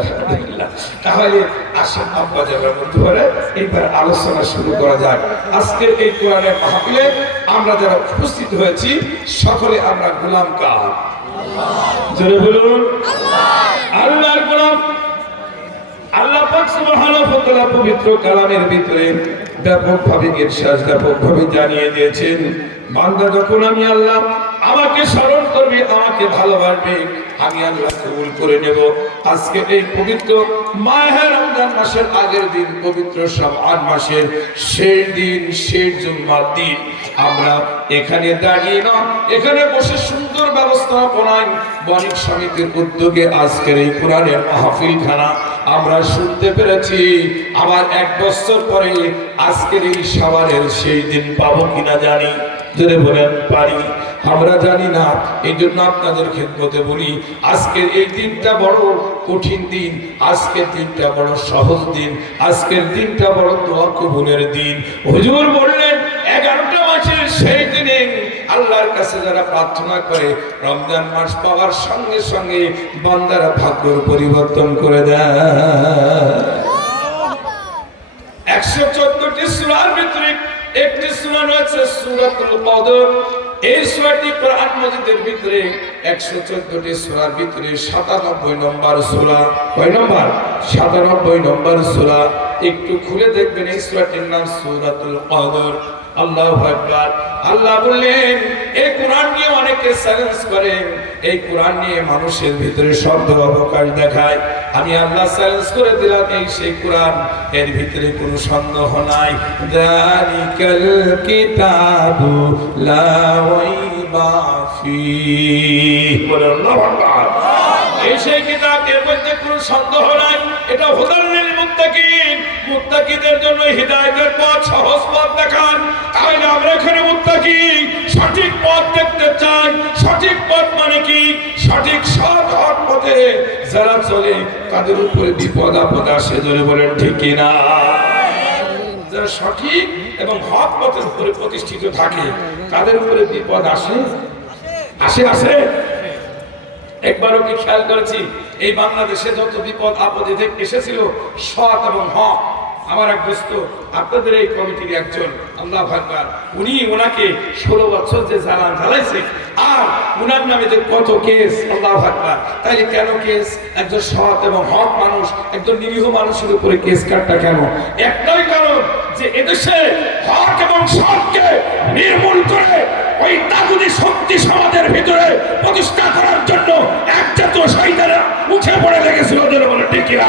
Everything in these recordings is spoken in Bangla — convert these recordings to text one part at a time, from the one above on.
আলহামদুলিল্লাহ। তাহলে আসেন আব্বা যাবার মধ্যে পরে এইবার আলোচনা শুরু করা যাক। আজকের এই কোরআনের মাহফিলে আমরা যারা উপস্থিত হয়েছি সকলে আমরা গোলাম কার? জোরে বলুন আল্লাহর গোলাম। আল্লাহ পাক সুবহানাহু ওয়া তাআলা পবিত্র কালামের ভিতরে ব্যাপকভাবে ইরশাদ ব্যাপকভাবে জানিয়ে দিয়েছেন, বান্দা যখন আমি আল্লাহ আমাকে স্মরণ করবে, আমাকে ভালোবাসবে, আমি আল্লাহ কবুল করে নেব। আজকে এই পবিত্র মাহে রমজান মাসের আগের দিন, পবিত্র শাবান মাসের শেষ দিন, শেষ জুমার দিন, আমরা এখানে দাঁড়িয়ে না, এখানে বসে সুন্দর ব্যবস্থাপনায় বণিক সমিতির উদ্যোগে আজকের এই কোরআনের মাহফিলখানা আমরা শুনতে পেরেছি। আবার 1 বছর পরে আজকের এই শাবানের সেই দিন পাবো কিনা জানি, যদি বলেন পারি, আমরা জানি না। এই জন্য আপনাদের খেদমতে বলি, আজকের এই দিনটা বড় কঠিন দিন, আজকের দিনটা বড় সহজ দিন, আজকের দিনটা বড় দোয়া কবুলের দিন। হুজুর বললেন 11টা মাসের সেই দিনে আল্লাহর কাছে যারা প্রার্থনা করে, রমজান মাস পাওয়ার সঙ্গে সঙ্গে বান্দারা ভাগ্যের পরিবর্তন করে দেয়। 114টি সূরার ভিতরে একটি সূরা রয়েছে সূরাতুল কদর। এই সূরাটি কোরআন মাজিদের ভিতরে 114টি সূরার ভিতরে 97 নম্বর সূরা। কয় নম্বর? 97 নম্বর সূরা। একটু খুলে দেখবেন, এই সূরাটির নাম সূরাতুল কদর। আল্লাহু আকবার। আল্লাহ বললেন, এই কোরআন নিয়ে অনেকে চ্যালেঞ্জ করে, এই কোরআন নিয়ে মানুষের ভিতরে শব্দ অবকাশ দেখায়। আমি আল্লাহ চ্যালেঞ্জ করে দিলাম, এই সেই কোরআন, এর ভিতরে কোনো সন্দেহ নাই। যালিকাল কিতাবু লা রাইবা ফীহি। আল্লাহু আকবার। এই সেই কিতাব, এর মধ্যে কোনো সন্দেহ নাই। এটা হুদাল লিল মুত্তাকিন, মুত্তাকিদের জন্য হিদায়াতের পথ, সহজ পথ দেখান। তাহলে আমরা এখানে মুত্তাকি, সঠিক পথ দেখতে চাই। সঠিক পথ মানে কি? সঠিক সৎ পথে যারা চলে তাদের উপরে বিপদ আপদ আসে, জোরে বলেন ঠিক কিনা? যারা সঠিক এবং হক পথের উপরে প্রতিষ্ঠিত থাকে তাদের উপরে বিপদ আসে, আসে আসে। একবারও কি খেয়াল করেছি, এই বাংলাদেশে যত বিপদ আপদে এসেছিল সৎ এবং হক, আমার এক দোস্ত আপনাদের এই কমিটির একজন, আল্লাহ আকবার, উনি ওনাকে 16 বছর যে জ্বালান জ্বালাইছে, আর উনার নামে যে কত কেস, আল্লাহ আকবার। তাইলে কেন কেস? একজন সৎ এবং হক মানুষ, একজন নিরীহ মানুষের উপরে কেস কাটটা কেন? একটাই কারণ, যে এদেশে হক এবং সৎকে নির্মূল করে ওই তাগুতি শক্তি সমাজের ভিতরে প্রতিষ্ঠা করার জন্য একজাত শয়তানরা উঠে পড়ে লেগেছিল, বলে ঠিক কিনা?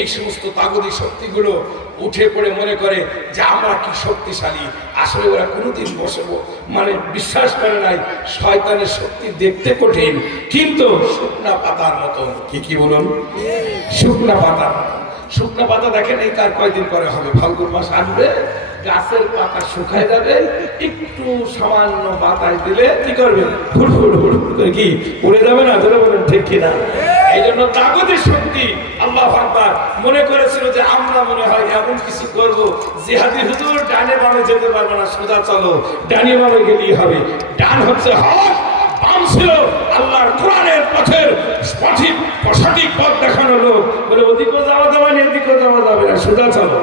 এই সমস্ত তাগুতি শক্তিগুলো উঠে পড়ে মনে করে যে আমরা কি শক্তিশালী। আসলে ওরা কোনোদিন বসবো মানে বিশ্বাস করে নাই, শয়তানের শক্তি দেখতে কঠিন কিন্তু শুকনা পাতার মতো। কি বলুন? শুকনা পাতা। শুকনা পাতা দেখেন, এই তার কয়দিন পরে হবে, ফাল্গুন মাস আসবে, গাছের পাতা শুকায় যাবে, একটু সামান্য বাতাস দিলে কি করবে? ফুটফুট ফুটফুট করে কি উড়ে যাবে না? ধরে বলেন ঠিক কিনা? এই জন্য তাগুতের শক্তি আল্লাহ আকবার মনে করেছিল যে আমরা মনে হয় এমন কিছু করবো, জিহাদি হুজুর ডানে বামে যেতে পারবে না, সোজা চলো, ডানে বামে গেলেই হবে। ডান হচ্ছে হক, বাম ছিল আল্লাহর কোরআনের পথের সঠিক পথ দেখানো লোক। বলে ওদিকেও যাওয়া যাবে না, এদিকেও যাওয়া যাবে না, সোজা চলো।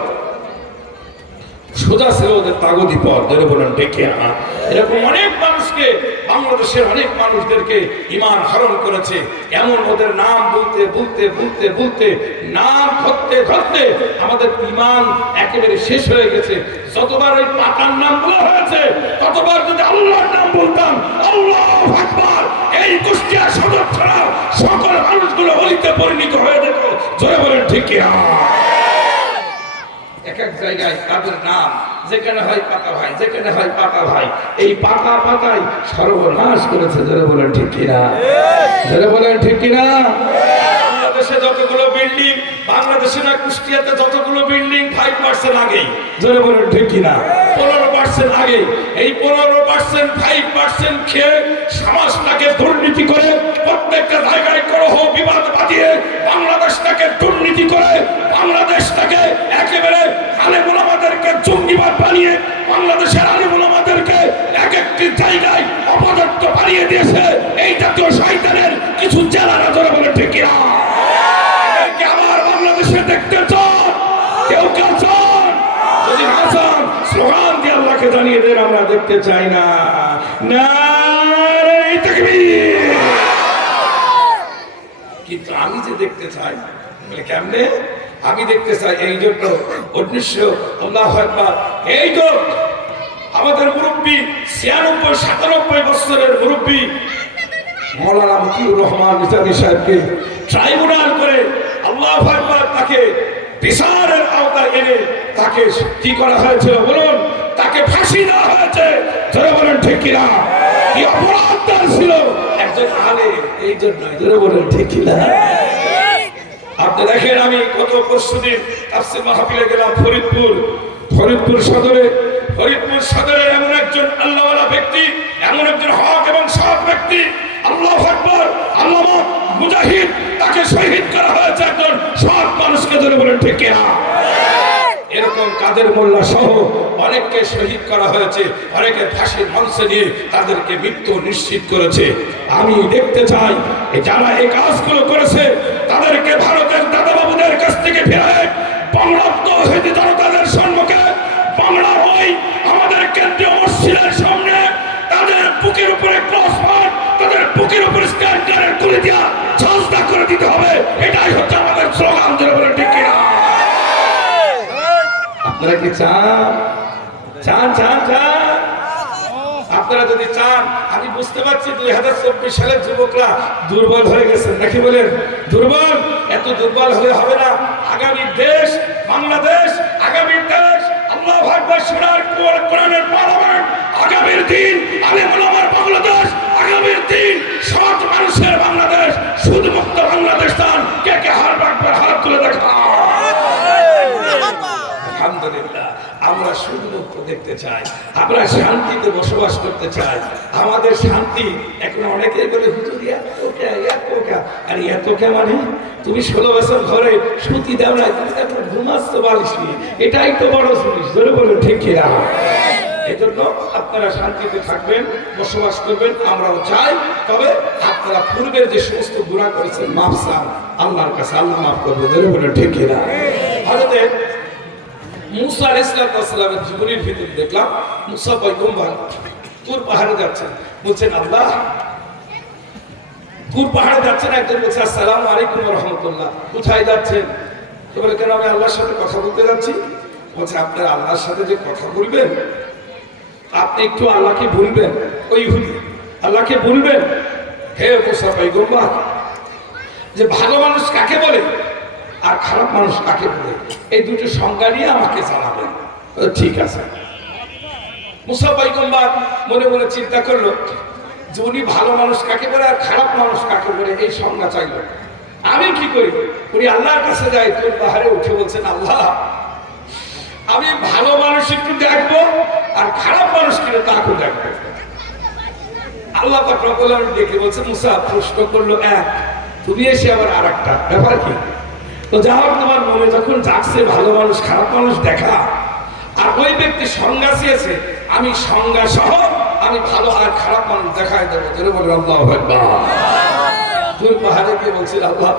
সোজা ছিল ওদের তাগুতি পথ, ধরে বলেন ডেকে আনা। এরকম অনেক মানুষকে, বাংলাদেশের অনেক মানুষদেরকে ঈমান হরণ করেছে। এমন ওদের নাম বলতে বলতে বলতে বলতে, নাম ধরতে ধরতে আমাদের ঈমান একেবারে শেষ হয়ে গেছে। যতবার ওই পাতার নাম বলা হয়েছে, ততবার যদি আল্লাহর নাম বলতাম, আল্লাহু আকবার, এই কুষ্টিয়া সদর ছাড়া সকল মানুষগুলো অলিতে পরিণত হয়ে যেত, জোরে বলেন ঠিক কিনা? এক এক জায়গায় তাদের নাম, যেখানে হয় পাকা ভাই, যেখানে হয় পাকা ভাই, এই পাকা পাকাই সর্বনাশ করেছে, জোরে বলেন ঠিক কিনা? জোরে বলেন ঠিক কিনা? বাংলাদেশে যতগুলো বিল্ডিং, বাংলাদেশে না কুষ্টিয়াতে যতগুলো বিল্ডিং 5% আগে, জোরে বলেন ঠিক কিনা? 15% আগে। এই 15% 5% খেয়ে সমাজটাকে দুর্নীতি করে, প্রত্যেকটা জায়গায় কলহ বিবাদ বাঁধিয়ে বাংলাদেশটাকে দুর্নীতি করে, বাংলাদেশটাকে একেবারে আলেম ওলামাদেরকে জঙ্গিবাদ বানিয়ে, বাংলাদেশের আলেম ওলামাদেরকে এক একটি জায়গায় অপদস্থ বানিয়ে দিয়েছে এই জাতীয় শয়তানের কিছু জেলারা, জোরে বলে ঠিক কিনা? দেখতে চাই না। নারে তাকবীর। কিন্তু আমি যে দেখতে চাই, বলে কেমনে? আমি দেখতে চাই এই জন্য 1900 আল্লাহু আকবার, এই তো আমাদের মুরব্বী 96-97 বছরের মুরব্বী মৌলানা মতিউর রহমান নিজামী সাহেবকে ট্রাইব্যুনাল করে আল্লাহু আকবার তাকে বিচারের আওতায় এনে তাকে কি করা হয়েছিল বলুন? তাকে ফাঁসি দেওয়া হয়েছে। জোরে বলেন ঠিক কিনা? কি অপরাধ তার ছিল? একজন আলেম, এই জন্য জোরে বলেন ঠিক কিনা? আপনি দেখেন, আমি গত পরশুদিন তাফসীর মাহফিলে গেলাম ফরিদপুর সদরে এমন একজন আল্লাহওয়ালা ব্যক্তি, এমন একজন হক এবং সৎ ব্যক্তি, আল্লাহু আকবার, আল্লামা মুজাহিদ, তাকে শহীদ করা হয়েছে একজন সৎ মানুষকে। ধরে বলেন ঠিক কিনা? এরকম কাদের মোল্লা সহ অনেককে শহীদ করা হয়েছে, অনেকে ফাঁসির মঞ্চে নিয়ে তাদেরকে মৃত্যু নিশ্চিত করেছে। আমি দেখতে চাই যারা এই কাজগুলো করেছে তাদেরকে ভারতের দাদাবাবুদের কাছ থেকে ফিরে বাংলার তৌহিদি জনতাদের সম্মুখে, বাংলার ওই আমাদের কেন্দ্রীয় মসজিদের সামনে তাদের বুকের উপরে ক্রস মার্ক, তাদের বুকের উপরে স্ট্যান্ডার্ডের তুলে দিয়া সাজদা করে দিতে হবে। এটাই হচ্ছে আমাদের স্লোগান। ধরে বলে ঠিক কিনা? আপনারা কি চান? আপনারা যদি চান, আমি বুঝতে পারছি 2024 সালের যুবকরা দুর্বল হয়ে গেছেন, নাকি বলেন? দুর্বল, এত দুর্বল হলে হবে না। আগামী দেশ বাংলাদেশ, আগামী দেশ আল্লাহু আকবার সোনার কোরআনের পার্লামেন্ট, আগামীর দিন আলেম ওলামার বাংলাদেশ, আগামীর দিন সৎ মানুষের বাংলাদেশ, সুদমুক্ত বাংলাদেশ। তার কে কে হাত তুলে দেখা। আলহামদুলিল্লাহ, আমরা সুদমুক্ত দেখতে চাই, আমরা শান্তিতে বসবাস করতে চাই। আমাদের শান্তি এখন অনেকে বলে হুজুর আর এতটা মানে তুমি 16 বছর ঘরে সুতি দাও না, তুমি এখন ঘুমাচ্ছ বালিশ নিয়ে, এটাই তো বড় জিনিস। ধরে বলো ঠিক কিনা? এই জন্য আপনারা শান্তিতে থাকবেন, বসবাস করবেন, আমরাও চাই। তবে আপনারা পূর্বের যে সমস্ত গুনাহ করেছেন মাফ চান আল্লাহর কাছে, আল্লাহ মাফ করবে। ধরে বলো ঠিক কিনা? ভারতে মুসা আলাইহিস সালামের জীবনের ভিতরে দেখলাম, মুসা পয়গম্বর তুর পাহাড়ে যাচ্ছেন, বলছেন আল্লাহ, তুর পাহাড়ে যাচ্ছেন, একজন বলছে আসসালামু আলাইকুম ওয়া রাহমাতুল্লাহ। কোথায় যাচ্ছেন? তো বলে কেন? আমি আল্লাহর সাথে কথা বলতে যাচ্ছি। বলছে আপনারা আল্লাহর সাথে যে কথা বলবেন, আপনি একটু আল্লাহকে ভুলবেন। ওই ইহুদি আল্লাহকে ভুলবেন। হে মুসা পয়গম্বর, যে ভালো মানুষ কাকে বলে আর খারাপ মানুষ কাকে বলে, এই দুটো সংজ্ঞা নিয়ে আমাকে জানাবেন। ঠিক আছে। মুসা পয়গম্বর মনে মনে চিন্তা করলো যে উনি ভালো মানুষ কাকে বলে আর খারাপ মানুষ কাকে বলে এই সংজ্ঞা চাইল। আমি কি করি? উনি আল্লাহর কাছে যাই, তোর পাহাড়ে উঠে বলছেন আল্লাহ, আমি ভালো মানুষ একটু দেখবো আর খারাপ মানুষ কিনে তাকে দেখবো। আল্লাহ পাক রব্বুল আলামিন দেখে বলছে মুসা প্রশ্ন করলো এক, তুমি এসে আবার আর একটা ব্যাপার কি? তো যা হোক, তোমার মনে যখন যাচ্ছে ভালো মানুষ খারাপ মানুষ দেখা, আর ওই ব্যক্তি সংজ্ঞা চেয়েছে, আমি সংজ্ঞা সহ আমি ভালো আর খারাপ মানুষ দেখাই দেবো। যেন বলে আল্লাহু আকবার। তুই পাহাড়ে গিয়ে বলছিল আল্লাহ,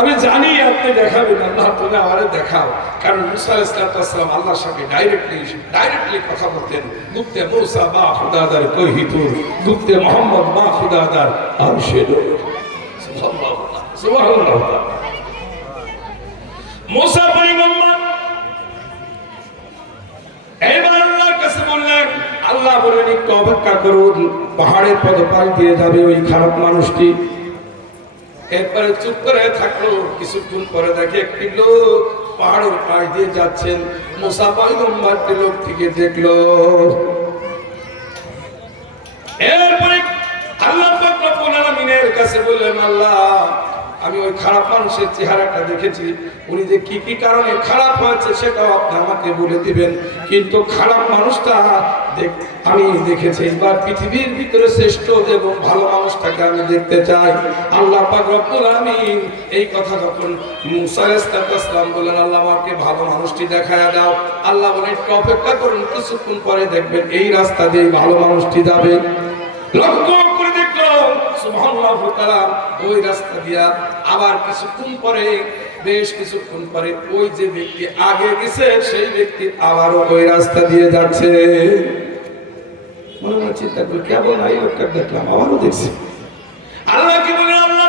আমি জানি আপনি দেখাবেন, আল্লাহ তুমি আমারে দেখাও। কারণ মুসা আলাইহিস সালাম আল্লাহর সাথে ডাইরেক্টলি কথা বলতেন। গুপ্তে মুসা বা খুদাদার কহিতুর, গুপ্তে মোহাম্মদ বা খুদাদার আরশেদ। সুবহানাল্লাহ, সুবহানাল্লাহ। মুসা পয়গম্বর এইবার আল্লাহর কাছে বললেন, আল্লাহ বললেন একটু অপেক্ষা করুন, পাহাড়ের পদপাল দিয়ে যাবে ওই খারাপ মানুষটি। এরপরে চুপ করে থাকলো। কিছুক্ষণ পরে দেখে একটি লোক পাহাড়ের পাশ দিয়ে যাচ্ছেন। মুসা পয়গম্বরটি লোক থেকে দেখলো। এরপরে আল্লাহ পাক রব্বুল আলামিনের কাছে বললেন, আল্লাহ আমি ওই খারাপ মানুষের চেহারাটা দেখেছি, উনি যে কি কি কারণে খারাপ হয়েছে সেটাও আপনি আমাকে বলে দিবেন। কিন্তু খারাপ মানুষটা আমি দেখেছি, এবার পৃথিবীর ভিতরে শ্রেষ্ঠ এবং ভালো মানুষটাকে আমি দেখতে চাই। আল্লাহ পাক রব্বুল আলামিন এই কথা যখন মুসা আলাইহিস সালাম বলেন, আল্লাহ আমাকে ভালো মানুষটি দেখায়া দাও। আল্লাহ বলেন একটু অপেক্ষা করুন, কিছুক্ষণ পরে দেখবেন এই রাস্তা দিয়ে ভালো মানুষটি যাবে। লক্ষ্য করে দেখলো সুবহানাল্লাহ তাআলা ওই রাস্তা দিয়া আবার কিছুক্ষণ পরে, বেশ কিছুক্ষণ পরে ওই যে ব্যক্তি আগে গেছে সেই ব্যক্তি আবারও ওই রাস্তা দিয়ে যাচ্ছে। মনে মনে চিন্তা করি কেমন এই লোকটা দেখলাম, আবারও দেখছি। আল্লাহকে বলে আল্লাহ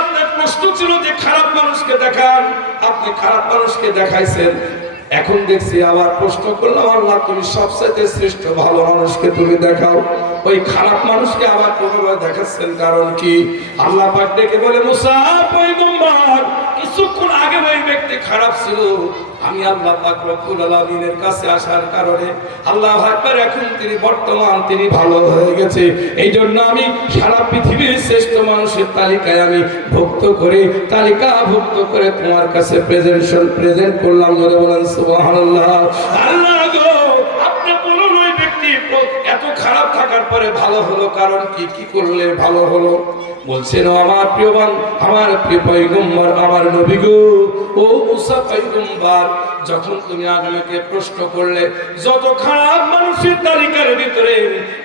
আপনার কষ্ট ছিল যে খারাপ মানুষকে দেখান, আপনি খারাপ মানুষকে দেখাইছেন, এখন দেখছি আবার প্রশ্ন করলাম আল্লাহ তুমি সবচেয়ে শ্রেষ্ঠ ভালো মানুষকে তুমি দেখাও, ওই খারাপ মানুষকে আবার পুনরায় দেখাচ্ছেন কারণ কি? আল্লাহ পাক ডেকে বলে মুসা পয়গম্বর কিছুক্ষণ আগে ওই ব্যক্তি খারাপ ছিল, আমি আল্লাহ পাক রব্বুল আলামিনের কাছে আসার কারণে আল্লাহ আকবার এখন তিনি বর্তমান তিনি ভালো হয়ে গেছে, এই জন্য আমি সারা পৃথিবীর শ্রেষ্ঠ মানুষের তালিকায় আমি তালিকাভুক্ত করে তোমার কাছে প্রেজেন্ট করলাম। ধরে বলেন সুবহানাল্লাহ। আল্লাহ গো আপনি বলুন ওই ব্যক্তি এত খারাপ থাকার পরে ভালো হলো কারণ কি? কি করলে ভালো হলো? বলছেন আমার প্রিয়বান আমার প্রিয় পয়গম্বর আমার নবী গো, ও মুসা পয়গম্বর যখন তুমি আমাকে প্রশ্ন করলে যত খারাপ মানুষের তালিকার ভিতরে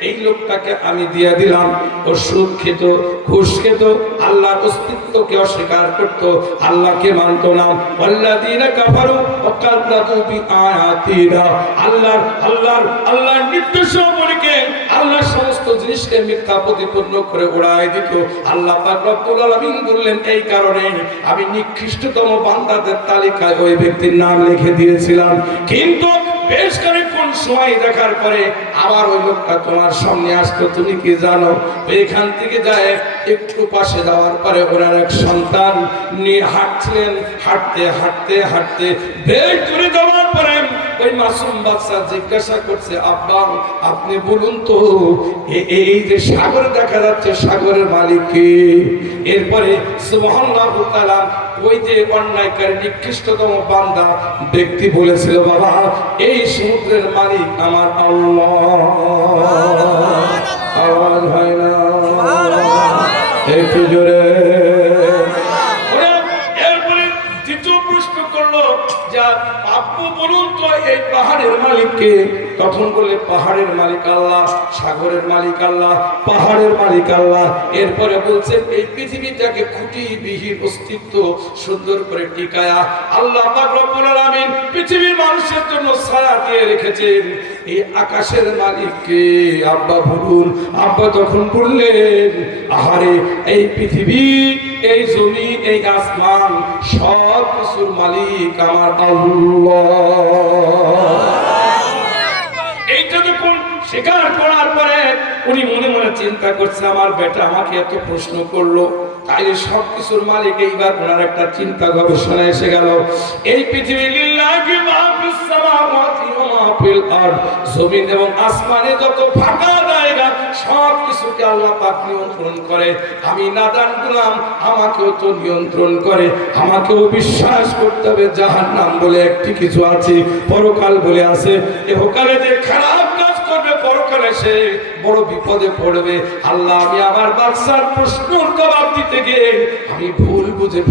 এই লোকটাকে আমি দিয়ে দিলাম, ও সুদ খেত ঘুষ খেত, আল্লাহর অস্তিত্বকে অস্বীকার করত, আল্লাহকে মানত না, আল্লাযীনা কাফারু ওয়া কাযযাবু বিআয়াতিনা আল্লাহর নির্দেশাবলীকে আল্লাহর সমস্ত জিনিসকে মিথ্যা প্রতিপন্ন করে উড়ায় দিত। আল্লাহ পাক রব্বুল আলামিন বললেন এই কারণে আমি নিকৃষ্টতম বান্দাদের তালিকায় ওই ব্যক্তির নাম লিখে দিয়েছিলাম, কিন্তু বেশ খানিকক্ষণ সময় দেখার পরে আবার ওই লোকটা তোমার সামনে আসতো। তুমি কি জানো এখান থেকে যায় একটু পাশে যাওয়ার পরে ওনার এক সন্তান নিয়ে হাঁটছিলেন, হাঁটতে হাঁটতে হাঁটতে বেশ দূরে যাওয়ার পরে ওই মাসুম বাচ্চা জিজ্ঞাসা করছে আব্বা আপনি বলুন তো এই যে সাগর দেখা যাচ্ছে সাগরের মালিক কে? এরপরে সুবহানাল্লাহু তাআলা ওই যে অন্যায়কারী নিকৃষ্টতম বান্দা ব্যক্তি বলেছিল বাবা এই সমুদ্রের মালিক আমার আল্লাহ। আওয়াজ হয় না একটু জোরে। এরপরে দ্বিতীয় প্রশ্ন করলো যা আপু বলুন তো এই পাহাড়ের মালিক কে? তখন বলে পাহাড়ের মালিক আল্লাহ, সাগরের মালিক আল্লাহ, পাহাড়ের মালিক আল্লাহ। এরপরে বলছেন এই পৃথিবীটাকে খুঁটিবিহীন অস্তিত্ব সুন্দর করে টিকায়া আল্লাহ পাক রব্বুল আলামিন পৃথিবীর মানুষের জন্য ছায়া দিয়ে রেখেছেন, এই আকাশের মালিক কে? আব্বা বলুন। আব্বা তখন বললেন আহারে এই পৃথিবী এই জমি এই আসমান সব কিছুর মালিক আমার আল্লাহ। এইটা যখন স্বীকার করার পরে উনি মনে মনে চিন্তা করছে আমার বেটা আমাকে এত প্রশ্ন করলো, তাইলে সবকিছুর মালিক এইবার ওনার একটা চিন্তা গবেষণা এসে গেল। এই পৃথিবী লিল্লাহি মা ফিস সামাওয়াতি ওয়া মা ফিল আরদ, জমিন এবং আসমানে যত ফাঁকা জায়গা সব কিছুকে আল্লাহ পাক নিয়ন্ত্রণ করে। আমি নাদান গোলাম আমাকেও তো নিয়ন্ত্রণ করে, আমাকেও বিশ্বাস করতে হবে জাহান্নাম বলে একটি কিছু আছে, পরকাল বলে আছে, ইহকালে যে খারাপ কাজ করবে পরকালে সে বড় বিপদে পড়বে। আল্লাহ আমি আমার বাচ্চার প্রশ্নের জবাব দিতে গিয়ে আমি ভুল বুঝে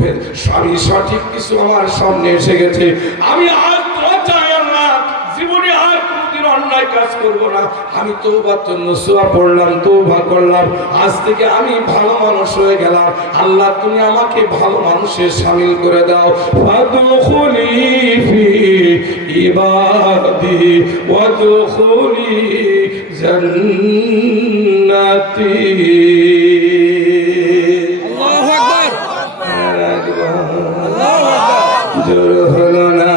আমি সঠিক কিছু আমার সামনে এসে গেছে, আমি আর তোমার চাই আল্লাহ জীবনে আর কোনোদিন অন্যায় কাজ করব না। আমি তওবার জন্য সুরা পড়লাম, তওবা করলাম, আজ থেকে আমি ভালো মানুষ হয়ে গেলাম। আল্লাহ তুমি আমাকে ভালো মানুষের শামিল করে দাও। ফাদখুলি ফি ইবাদি ওয়াদখুলি জান্নাতি। আল্লাহু আকবার, আল্লাহু আকবার, জোর হলো না।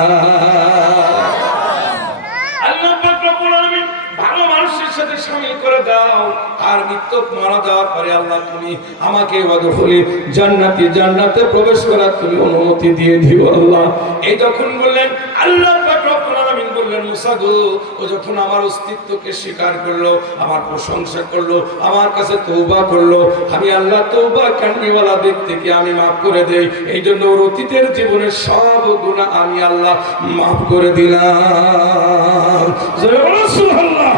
আল্লাহ পাক রব্বুল আলামিন ভালো মানুষের সাথে শামিল করে দাও। আর মৃত্যু মারা যাওয়ার পরে আল্লাহ তুমি আমাকে ওয়াদখুলি জান্নাতি, জান্নাতে প্রবেশ করার তুমি অনুমতি দিয়ে দিও আল্লাহ। এই যখন বললেন আল্লাহ পাক রব্বুল আলামিন বললেন মুসা গো, ও যখন আমার অস্তিত্বকে স্বীকার করলো, আমার প্রশংসা করলো, আমার কাছে তওবা করলো, আমি আল্লাহ তওবা কান্নিওয়ালা ব্যক্তিকে আমি মাফ করে দেই। এই জন্য ওর অতীতের জীবনের সব গুনাহ আমি আল্লাহ মাফ করে দিলাম। সুবহানাল্লাহ।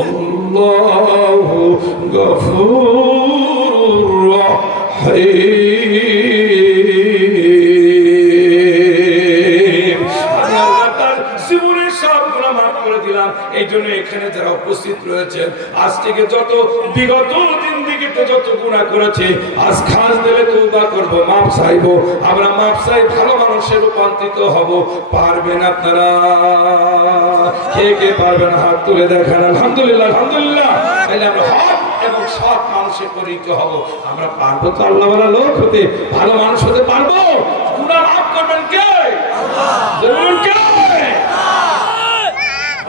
আল্লাহু গফুরুর রহিম। জীবনের সব গুনাহ মাফ করে দিলাম। এই জন্য এখানে যারা উপস্থিত রয়েছেন, আজ থেকে যত বিগত দিন থেকে যত গুনাহ করেছে, আজ খাস দিলে তওবা করব, মাফ চাইবো। আমরা মাফ চাই, ভালো মানুষে রূপান্তরিত হব। পারবেন আপনারা? কে কে পারবেন হাত তুলে দেখান। আলহামদুলিল্লাহ, আলহামদুলিল্লাহ। তাহলে আমরা হক এবং সৎ মানুষে পরিণত হব। আমরা পারবো তো আল্লাহওয়ালা লোক হতে, ভালো মানুষ হতে পারবো? গুনাহ মাফ করবেন কে? আল্লাহ। বলুন কে?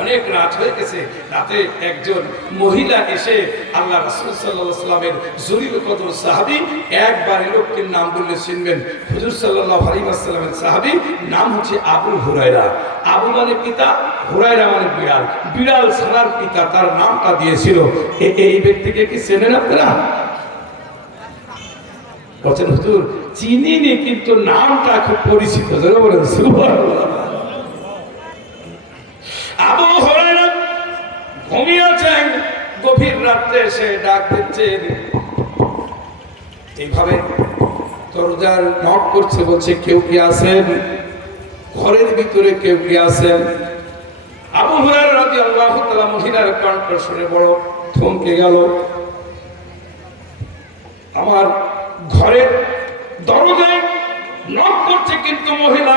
অনেক রাত হয়ে গেছে, রাতে একজন মহিলা এসে আল্লাহ রাসূল সাল্লাল্লাহু আলাইহি ওয়াসাল্লামের জলিল কদর সাহাবী, একবার লোকটির নাম বললে চিনবেন, হুজুর সাল্লাল্লাহু আলাইহি ওয়াসাল্লামের সাহাবী, নাম হচ্ছে আবু হুরায়রা। আবু মানে পিতা, হুরায়রা মানে বিড়াল, বিড়াল ছানার পিতা, তার নামটা দিয়েছিল। এই ব্যক্তিকে কি চেনেন আপনারা? বলছেন হুজুর চিনিনি, কিন্তু নামটা খুব পরিচিত। যারা বলেন সুবহানাল্লাহ। আবু হুরায়রা ঘুমিয়ে আছেন, গভীর রাত্রে এসে ডাক দিচ্ছেন, এইভাবে দরজার নক করছে, বলছে কেউ কি আছেন? ঘরের ভিতরে কেউ কি আছেন? আবু হুরায়রা রাদিয়াল্লাহু তাআলা মহিলার কণ্ঠ শুনে বড় থমকে গেল। আমার ঘরের দরজায় নক করছে, কিন্তু মহিলা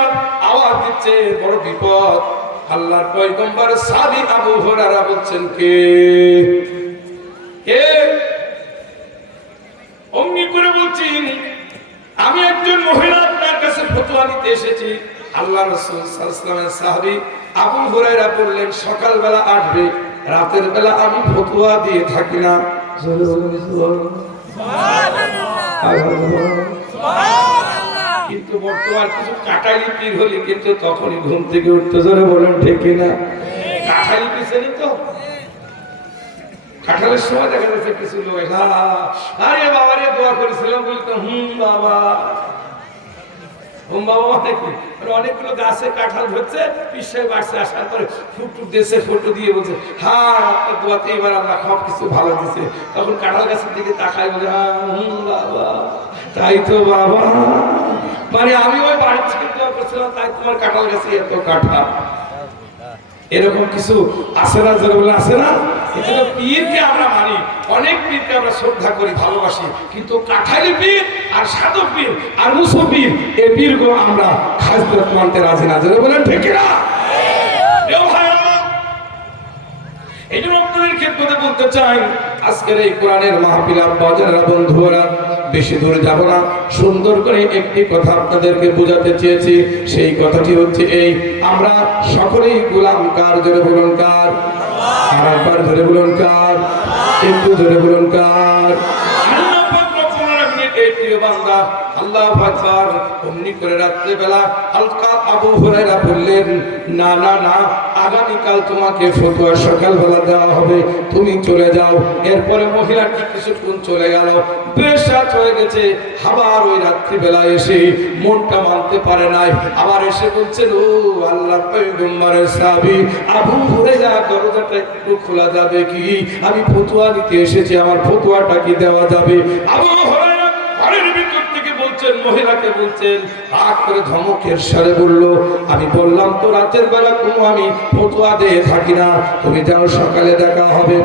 আওয়াজ দিচ্ছে, বড় বিপদ। আল্লাহর পয়গম্বর সাহাবী আবু হুরায়রা বলছেন, কে কে? অমনি করে বলছেন, আমি একজন মহিলা আপনার কাছে ফতোয়া নিতে এসেছি। আল্লাহ রাসূল সাল্লাল্লাহু আলাইহি ওয়াসাল্লামের সাহাবী আবু হুরায়রা বললেন, সকালবেলা আসবে, রাতের বেলা আমি ফতোয়া দিয়ে থাকি না। কিন্তু বর্তমান কিছু কাটালি পীর হলে কিন্তু তখনই ঘুম থেকে উঠতে, জোরে বলেন ঠিক কিনা? কাটালি পিছনে তো কাঁঠালের সময় দেখা যাচ্ছে কিছু লোক, আরে বাবা রে দোয়া করেছিলাম বলি তো বাবা, বাবা অনেকগুলো গাছে কাঁঠাল ধরছে, পিছনে বাড়ছে, আসার পরে ফুটুক দিয়েছে, ফটো দিয়ে বলছে হ্যাঁ আপনার দোয়াতে এবার আল্লাহ সব কিছু ভালো দিছে। তখন কাঁঠাল গাছের দিকে তাকাই বলে বাবা, তাই তো বাবা, মানে আমি ওই বাড়ির থেকে দোয়া করছিলাম, তাই তোমার কাঁঠাল গাছে এত কাঁঠাল। এরকম কিছু আছে না? যারা বলে আছে না? এজন্য পীরকে আমরা মানি, অনেক পীরকে আমরা শ্রদ্ধা করি, ভালোবাসি, কিন্তু কাঠালি পীর আর সাধু পীর আর মুসো পীর, এই পীরগুলো আমরা খাজরত মানতে রাজি না। যারা বলেন ঠিক না? এই জন্য আপনাদের ক্ষেত্রে বলতে চাই, আজকের এই কোরআনের মাহফিল বাজারেরা বন্ধুরা, বেশি দূরে যাব না, সুন্দর করে একটি কথা আপনাদেরকে বোঝাতে চেয়েছি। সেই কথাটি হচ্ছে এই, আমরা সকলেই গোলাম কার? জোরে বলুন কার? আর একবার জোরে বলুন কার? একটু জোরে বলুন কার? আল্লাহু আকবার। অমনি করে রাত্রে বেলা হালকা আবু হুরায়রা বললেন, না না না, আগামীকাল তোমাকে ফতোয়া সকালবেলা দেওয়া হবে, তুমি চলে যাও। এরপরে মহিলাটি কিছুক্ষণ চলে গেল, বেশ রাত হয়ে গেছে। আবার ওই রাত্রিবেলা এসে মনটা মানতে পারে নাই, আবার এসে বলছেন, ও আল্লাহর পয়গম্বরের সাহাবী আবু হুরায়রা, দরজাটা একটু খোলা যাবে কি? আমি ফতোয়া নিতে এসেছি, আমার ফতোয়াটা কি দেওয়া যাবে? আবু হুরায়রা ঘরের ভিতর থেকে বলছেন, মহিলাকে বলছেন, রাগ করে ধমকের স্বরে বলল, আমি বললাম তো রাতের বেলা কোনো আমি ফতোয়া দিয়ে থাকি না, তুমি যাও, সকালে দেখা হবে।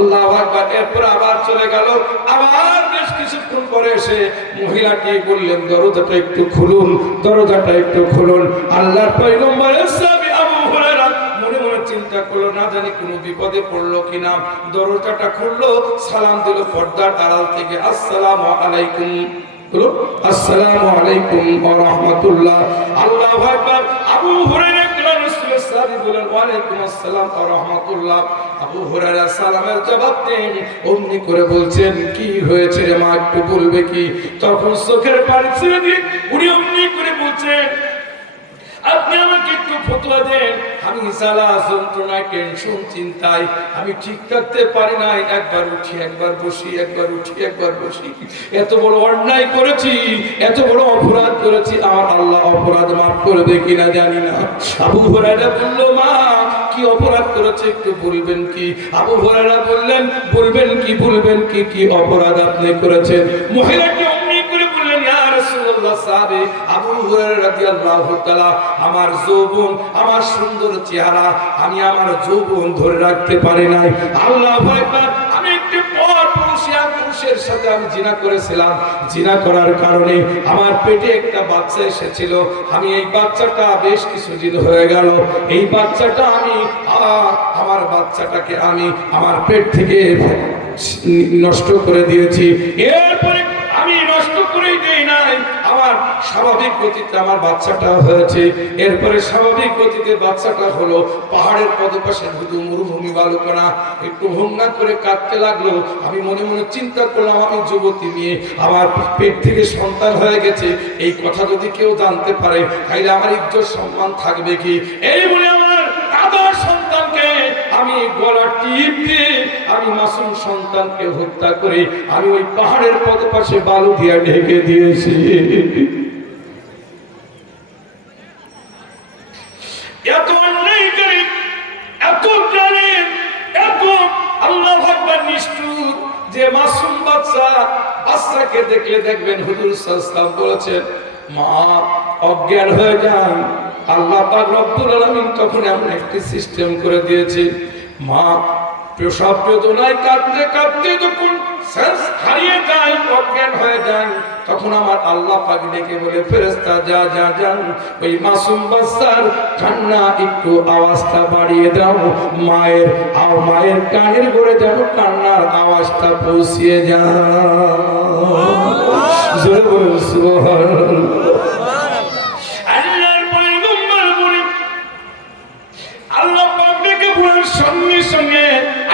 আল্লাহু আকবার। এরপর আবার চলে গেল। আবার বেশ কিছুক্ষণ পরে এসে মহিলাকে বললেন, দরজাটা একটু খুলুন, দরজাটা একটু খুলুন। আল্লাহর পয়গম্বরের সাহাবী আবু হুরায়রা মনে মনে চিন্তা করলো, না জানি কোনো বিপদে পড়লো কিনা। দরজাটা খুললো, সালাম দিল পর্দার আড়াল থেকে, আসসালামু আলাইকুম। আসসালামু আলাইকুম ওয়া রাহমাতুল্লাহ। আল্লাহু আকবার। আবু হুরায়রা রাসূলের সাহাবী বলেন, ওয়া আলাইকুম আসসালাম ওয়া রাহমাতুল্লাহ। আবু হুরায়রা সালামের জবাব দেন, অমনি করে বলছেন, কি হয়েছে রে মা, একটু বলবে কি? তখন চোখের পানি ছেড়ে দিয়ে উনি অমনি করে বলছেন, আপনি আমাকে একটু ফতোয়া দেন, আমি জ্বালা যন্ত্রণায়, টেনশন, চিন্তায় আমি ঠিক থাকতে পারি নাই, একবার উঠি একবার বসি, একবার উঠি একবার বসি। এত বড় অন্যায় করেছি, এত বড় অপরাধ করেছি, আমার আল্লাহ অপরাধ মাফ করবে কিনা জানি না। আবু হুরায়রা বলল, মা কি অপরাধ করেছে একটু বলবেন কি? আবু হুরায়রা বললেন, বলবেন কি, বলবেন কি, কি অপরাধ আপনি করেছেন? মহিলাটি অমনি করে বললেন, ইয়া রাসূলুল্লাহ, সাহাবী আবু হুরায়রা রাদিয়াল্লাহু তাআলা আমার যৌবন, আমার সুন্দর চেহারা, আমি আমার যৌবন ধরে রাখতে পারি নাই। আল্লাহু আকবার। আমি একটি পর পুরুষের সাথে আমি জিনা করেছিলাম। জিনা করার কারণে আমার পেটে একটা বাচ্চা এসেছিল। আমি এই বাচ্চাটা বেশ কিছুদিন হয়ে গেল, এই বাচ্চাটা আমি আমার বাচ্চাটাকে আমি আমার পেট থেকে নষ্ট করে দিয়েছি। এরপরে আমি নষ্ট করেই দেই নাই, আমার স্বাভাবিক গতিতে আমার বাচ্চাটা হয়েছে। এরপরে স্বাভাবিক গতিতে বাচ্চাটা হলো পাহাড়ের পদপাশে ধুধু মরুভূমি বালুকণা, একটু ভঙ্গা করে কাঁদতে লাগলো। আমি মনে মনে চিন্তা করলাম, আমি যুবতী মেয়ে, আমার পেট থেকে সন্তান হয়ে গেছে, এই কথা যদি কেউ জানতে পারে তাহলে আমার ইজ্জত সম্মান থাকবে কি? এই বলে আমার আদর সন্তানকে আমি গলা টিপ দিয়ে আমি মাসুম সন্তানকে হত্যা করে আমি ওই পাহাড়ের পদপাশে বালু দিয়ে ঢেকে দিয়েছি। এত অন্যায়কারী, এত জালিম, এত আল্লাহু আকবার নিষ্ঠুর যে মাসুম বাচ্চাকে দেখলে দেখবেন হুজুর সাল্লাল্লাহু আলাইহি ওয়াসাল্লাম বলেছেন, মা অজ্ঞান হয়ে যান। আল্লাহ পাক রব্বুল আলামিন তখন এমন একটি সিস্টেম করে দিয়েছে, মা প্রসব বেদনায় কাঁদতে কাঁদতে যখন সেন্স হারিয়ে যায়, অজ্ঞান হয়ে যায়, তখন আমার আল্লাহ পাক ডেকে বলে, ফেরেশতা যা যা যান ওই মাসুম বাচ্চার কান্না একটু আওয়াজটা বাড়িয়ে দাও, মায়ের কানের গোড়ে যেন কান্নার আওয়াজটা পৌঁছিয়ে যায়। জোরে বলুন সুবহানাল্লাহ। সঙ্গে সঙ্গে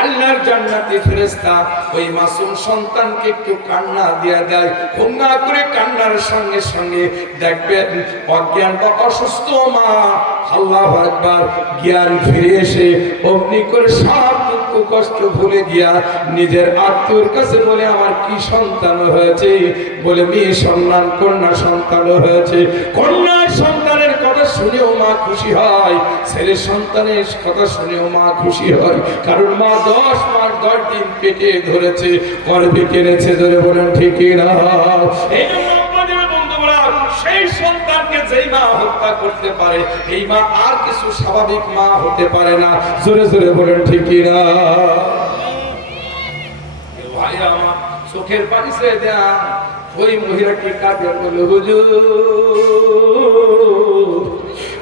আল্লাহর জান্নাতি ফেরেশতা ওই মাসুম সন্তানকে একটু কান্না দিয়ে দেয়। হুঙ্গা করে কান্নার সঙ্গে সঙ্গে দেখবেন অজ্ঞান বা অসুস্থ মা আল্লাহু আকবার জ্ঞান ফিরে এসে অগ্নি করে সব দুঃখ কষ্ট ভুলে গিয়া নিজের আত্মীয়র কাছে বলে, আমার কি সন্তান হয়েছে? বলে, মেয়ে সন্তান, কন্যা সন্তান হয়েছে। কন্যার সন্তানের কথা শুনেও মা খুশি হয়, ছেলে সন্তানের কথা শুনেও মা খুশি হয়, কারণ মা 10 মাস 10 দিন পেটে ধরেছে, গর্ভে টেনেছে। ধরে বলেন ঠিক না? এই সেই সন্তানকে যেই মা হত্যা করতে পারে, এই মা আর কিছু স্বাভাবিক মা হতে পারে না। জোরে জোরে বলেন ঠিক না? ভাই আমার চোখের পানি ছেড়ে দেয়া ওই মহিলাটি কাঁদে বলে, হুজুর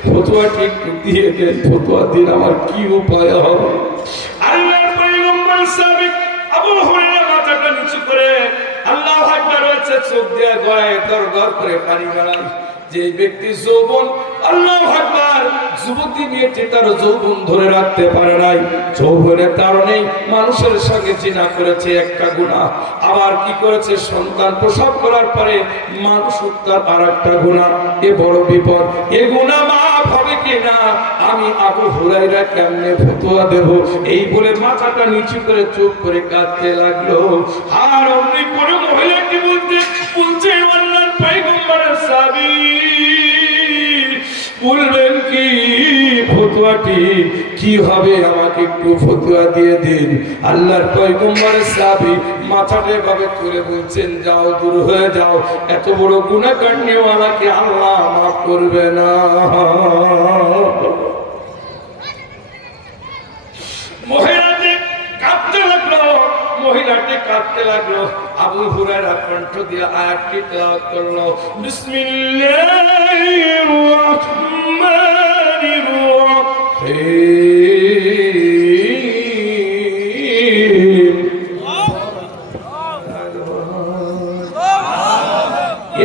ফতোয়া ঠিক দিয়ে দেন, ফতোয়া দিন, আমার কি উপায় হবে? আল্লাহর পয়গম্বর সাহেব আবু হুরায়রা মাথাটা নিচু করে আল্লাহু আকবার বলছে, চোখ দিয়ে গড়ায় দরদর করে পানি গড়ায়। যে ব্যক্তি যৌবন, আল্লাহু আকবার, যুবতী মেয়েটি তার যৌবন ধরে রাখতে পারে নাই, যৌবনের কারণে মানুষের সঙ্গে জিনা করেছে, একটা গুনাহ। আবার কি করেছে? সন্তান প্রসব করার পরে মানুষ হত্যার আরেকটা গুনাহ। এ বড় বিপদ। এ গুনাহ মাফ হবে কিনা আমি আবু হুরায়রা কেমনে ফতোয়া দেব? এই বলে মাথাটা নিচু করে চুপ করে কাঁদতে লাগলো। আর অমনি করে মহিলাটি বলছে আল্লাহর পয়গম্বরের সাহাবী, বলবেন কি ফতোয়াটি কি হবে? আমাকে একটু ফতোয়া দিয়ে দিন। আল্লাহর পয়গম্বরের সাহাবী মাথাটা এভাবে তুলে বলছেন, যাও, দূর হয়ে যাও, এত বড় গুনাহ কান্নেওয়ালাকে আল্লাহ মাফ করবে না। মহিলাটি কাঁদতে লাগলো। আবু হুরায়রা কণ্ঠ দিয়ে আয়াতটি তেলাওয়াত করলো, বিসমিল্লাহির রাহমানির রাহিম।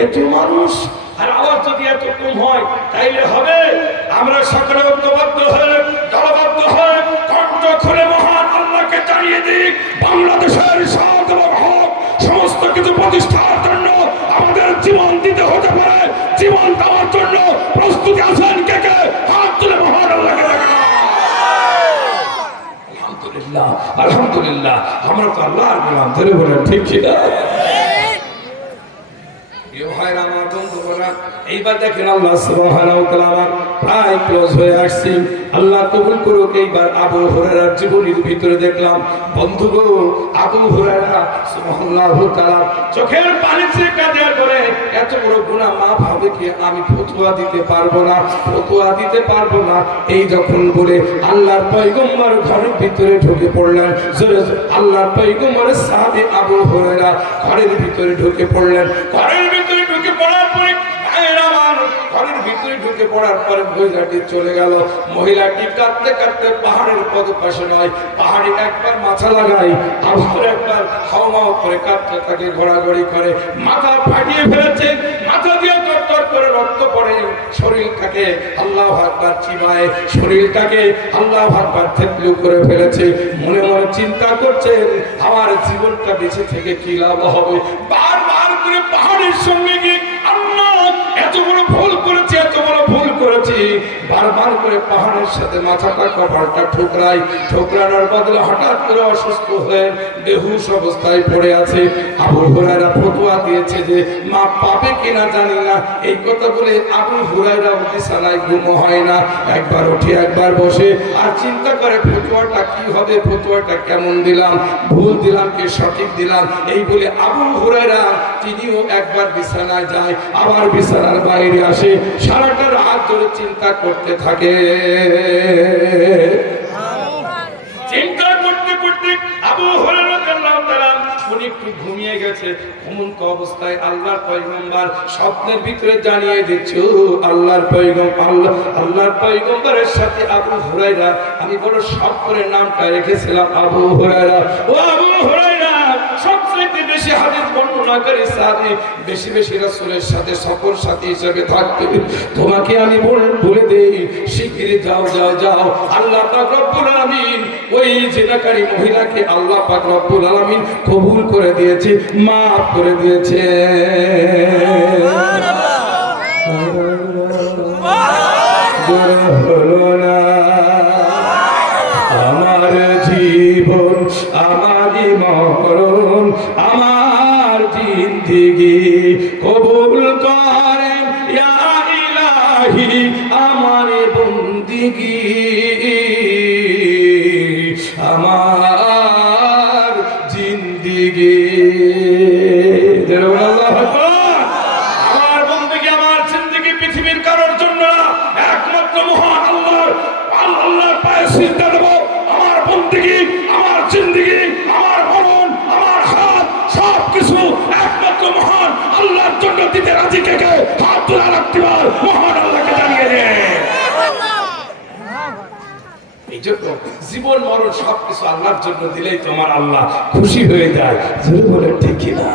এত মানুষ আর আওয়াজ যদি এত কম হয় তাইলে হবে? আমরা সকলে ঐক্যবদ্ধ হয়ে, দলবদ্ধ হয়ে কণ্ঠ খুলে মহান আল্লাহকে জানিয়ে দিই, বাংলাদেশের সাথ এবং হক সমস্ত কিছু প্রতিষ্ঠার জন্য আমাদের জীবন দিতে হতে পারে। জীবন দেওয়ার জন্য প্রস্তুতি আছেন কে কে? হাত তুলে মহান আল্লাহকে দেখান। আলহামদুলিল্লাহ, আলহামদুলিল্লাহ, আমরা তো আল্লাহর গোলাম। ধরে বলেন ঠিক কিনা? আমার বন্ধুরা, এইবার দেখেন আল্লাহ সুবহানাহু ওয়া তাআলা প্রায় ক্লোজ হয়ে আসছি। আল্লাহ কবুল করুক। এইবার আবু হুরায়রার জীবনীর ভিতরে দেখলাম বন্ধুগো, আবু হুরায়রা সুবহানাল্লাহু তাআলা চোখের পানি ছেড়ে কাঁদে করে এত বড় গুনাহ মাফ হবে কি? আমি ফতোয়া দিতে পারবো না, ফতোয়া দিতে পারবো না। এই যখন বলে আল্লাহর পয়গম্বর ঘরের ভিতরে ঢুকে পড়লেন। আল্লাহর পয়গম্বরের সাহাবী আবু হুরায়রা ঘরের ভিতরে ঢুকে পড়লেন। ঘরের ভিতরে ঢুকে পড়ার পরে ঘরের ভিতরে ঢুকে পড়ার পরে মহিলাটি চলে গেল। মহিলাটি কাঁদতে কাঁদতে পাহাড়ের পদপাশে নয়, পাহাড়ে একবার মাথা লাগাই, আবার একবার হাওমাও করে কাঁদতে থাকে, ঘোরাঘুরি করে, মাথা ফাটিয়ে ফেলেছে, মাথা দিয়ে তরতর করে রক্ত পড়ে, শরীরটাকে আল্লাহু আকবার চিবায়, শরীরটাকে আল্লাহু আকবার থেতলু করে ফেলেছে। মনে মনে চিন্তা করছেন আমার জীবনটা বেঁচে থেকে কি লাভ হবে। বারবার করে পাহাড়ের সঙ্গে গিয়ে আল্লাহ এত বড় ভুল করেছি, এত বড় ভুল করেছি, বারবার করে পাহাড়ের সাথে মাথাটা কপালটা ঠোকরানোর বদলে হঠাৎ করে অসুস্থ হয়ে বেহুশ অবস্থায় পড়ে আছে। আবু হুরায়রা ফতোয়া দিয়েছে যে মা পাবে কিনা জানি না। এই কথা বলে আবু হুরায়রা বিছানায় ঘুম হয় না, একবার উঠে একবার বসে আর চিন্তা করে ফতোয়াটা কি হবে, ফতোয়াটা কেমন দিলাম, ভুল দিলাম কি সঠিক দিলাম। এই বলে আবু হুরায়রা তিনিও একবার বিছানায় যায়, আবার বিছানার বাইরে আসে, সারাটা রাত ধরে চিন্তা করতে থাকে। চিন্তা করতে করতে আবু হুরায়রা রাদিয়াল্লাহু তাআলা উনি একটু ঘুমিয়ে গেছে। ঘুমন্ত অবস্থায় আল্লাহর পয়গম্বর স্বপ্নের ভিতরে জানিয়ে দিচ্ছে, আল্লাহর পয়গম্বরের সাথে আবু হুরায়রা আমি বড় শখ করে নামটা রেখেছিলাম আবু হুরায়রা। ও আবু হুরায়রা, সবচেয়ে বেশি হাদিস বর্ণনাকারী সাহাবী, বেশি বেশি রাসূলের সাথে সফর সাথী হিসেবে থাকতে তোমাকে আমি বলে দেই, শিগগিরই যাও যাও যাও। আল্লাহ পাক রব্বুল আলামিন ওই জিনাকারী মহিলাকে আল্লাহ পাক রব্বুল আলামিন কবুল করে দিয়েছে, মাফ করে দিয়েছে। আমার জীবন, আমার মরণ, আমার জিন্দেগি কবুল করেন ইয়া ইলাহি, আমার বন্দেগি, আমার জিন্দেগি। আমার বন্দেগি, আমার জিন্দেগি পৃথিবীর কারোর জন্য না, একমাত্র মহান আল্লাহর পায়ে সিজদা দেব। আমার বন্দেগি, আমার জিন্দেগি, আমার মরণ, আমার হাত, সবকিছু একমাত্র মহান আল্লাহর জন্য দিতে রাজি কে কে? হাত তুলে রাখতে পার, মহান আল্লাহকে জানিয়ে দে। এই জন্য জীবন মরণ সবকিছু আল্লাহর জন্য দিলেই তোমার আল্লাহ খুশি হয়ে যায়। জোরে বলে ঠিক কিনা?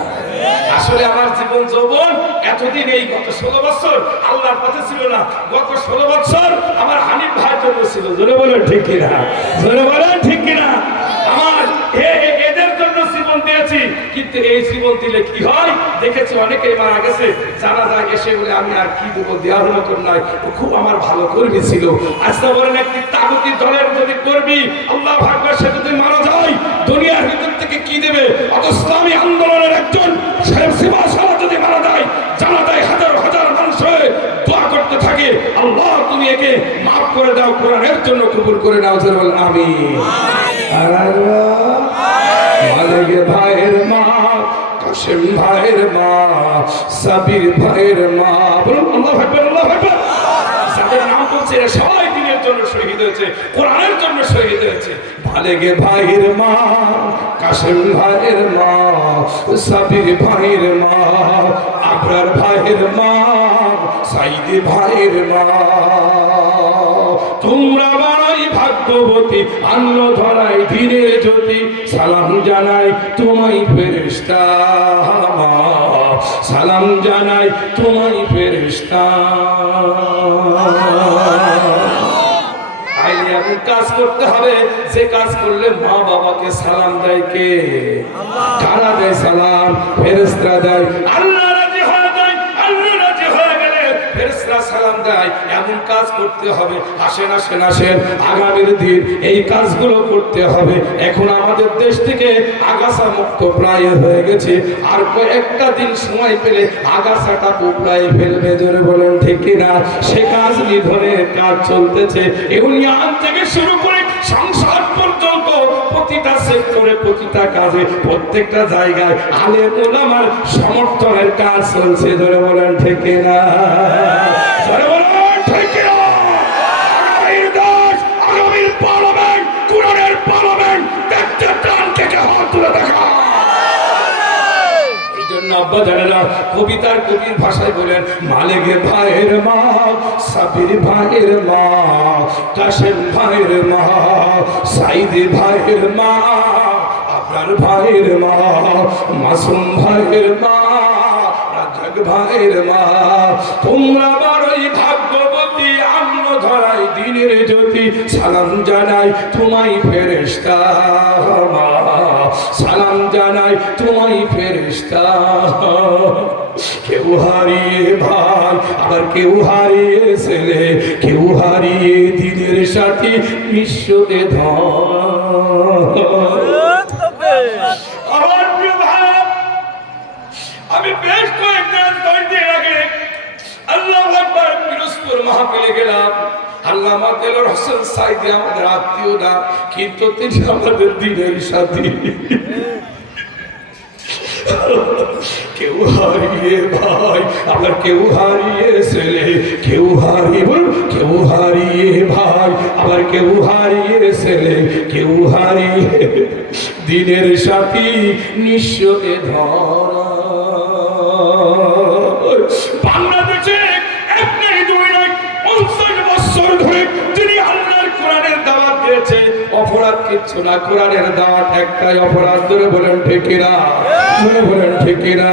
আসলে আমার জীবন যৌবন এতদিন এই গত 16 বছর আল্লাহর পথে ছিল না। গত 16 বছর আমার হানিফ ভাইয়ের জন্য ছিল। জোরে বলে ঠিক কিনা? জোরে বলে ঠিক কিনা? আমার এদের জন্য জীবন দিয়েছি, কিন্তু এই জীবন দিলে কি হয় দেখেছি অনেকেই মারা গেছে, জানা যায় এসে বলে আমি আর কি দেবো, দেওয়ার মতন নয়। ও খুব আমার ভালো কর্মী ছিল। আজকে বলেন একটি তাগুতি দলের যদি কর্মী আল্লাহ ভাগবার সে যদি মারা যায় দুনিয়ার ভিতর থেকে কি দেবে? অত ইসলামী আন্দোলনের একজন সেবা সারা যদি মারা যায়, জানা যায় হাজার হাজার মানুষ হয়ে দোয়া করতে থাকে, আল্লাহ তুমি একে মাফ করে দাও, কোরআনের জন্য কবুল করে নাও। জোরে বলেন আমিন। মালিক ভাইয়ের মা, কাসেম ভাইয়ের মা, সাবির ভাইয়ের মা, বলুন আল্লাহু আকবার, আল্লাহু আকবার। যাদের নাম বলছে সবাই দিনের জন্য শহীদ হয়েছে, কোরআনের জন্য শহীদ হয়েছে। মালিক ভাইয়ের মা, কাসেম ভাইয়ের মা, সাবির ভাইয়ের মা, আবরার ভাইয়ের মা, সাইদ ভাইয়ের মা, তোমরা বড়ই ভাগ্যবতী, অন্ন ধরাই দিনের জ্যোতি, সালাম জানাই তোমায় ফেরেশতা, সালাম জানাই তোমায় ফেরেশতা। কাজ করতে হবে, যে কাজ করলে মা বাবাকে সালাম দেয় কে? কারা দেয় সালাম? ফেরেশতা দেয়। আল্লাহ রাজি হয়ে যায়, আল্লাহ রাজি হয়ে গেলে ফেরেশতা সালাম দেয় এমন কাজ করতে হবে। আসেন আসেন আসেন, আগামীর দিন এই কাজগুলো করতে হবে। এখন আমাদের দেশ থেকে আগাছা মুক্ত প্রায় হয়ে গেছে, আর কয়েকটা দিন সময় পেলে আগাছাটা উপড়ায় ফেলবে। জোরে বলেন ঠিক কিনা? সে কাজ নিধনের কাজ চলতেছে। ইউনিয়ন থেকে শুরু করে সংসদ পর্যন্ত প্রতিটা সেক্টরে, প্রতিটা কাজে, প্রত্যেকটা জায়গায় আলেম ওলামার সমর্থনের কাজ চলছে। জোরে বলেন ঠিক কিনা? জোরে বলেন ঠিক কিনা? আগামীর দেশ, আগামীর পার্লামেন্ট, কোরআনের পার্লামেন্ট দেখতে প্রাণ থেকে হাত তুলে দেখা। আব্বা জানেনা, কবিতার কবির ভাষায় বলেন, মালিক ভাইয়ের মা, সাবির ভাইয়ের মা, কাশেম ভাইয়ের মা, সাইদি ভাইয়ের মা, আপনার ভাইয়ের মা, মাসুম ভাইয়ের মা, রাজাক ভাইয়ের মা, তোমরা বড়ই ভাগ্যবতী। আম্ন ধরাই দিনের জ্যোতি, সালাম জানাই তোমায় ফেরেশতা মা, সালাম জানাই তোমায় ফেরেশতা। কেউ হারিয়ে ভাই, আবার কেউ হারিয়ে ছেলে, কেউ হারিয়ে দিনের সাথী, বিশ্বকে আমার প্রিয় ভাই, আমি বেশ কয়েকদিন আগে আল্লাহু আকবার পিরোজপুর মাহফিলে গেলাম। আল্লামা দেলোয়ার হোসেন সাইদি আমাদের আত্মীয় না, কিন্তু তিনি আমাদের দিনের সাথী। কেউ হারিয়ে ভাই, আবার কেউ হারিয়ে ছেলে, কেউ হারিয়ে, কেউ হারিয়ে ভাই, আবার কেউ হারিয়ে ছেলে, কেউ হারিয়ে দিনের সাথী, নিঃস্বকে ধরা। বাংলাদেশে এক নাই দুই নাই 50 বছর ধরে তিনি আল্লাহর কোরআনের দাওয়াত দিয়েছে। অপরাধ কিচ্ছু না, কোরআনের দাওয়াত একটাই অপরাধ। ধরে বলেন ঠিক কিনা? ধরে বলেন ঠিক কিনা?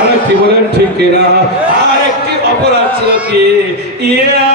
আরেকটি বলেন ঠিক কিনা? আর একটি অপরাধ ছিল কি? ইয়া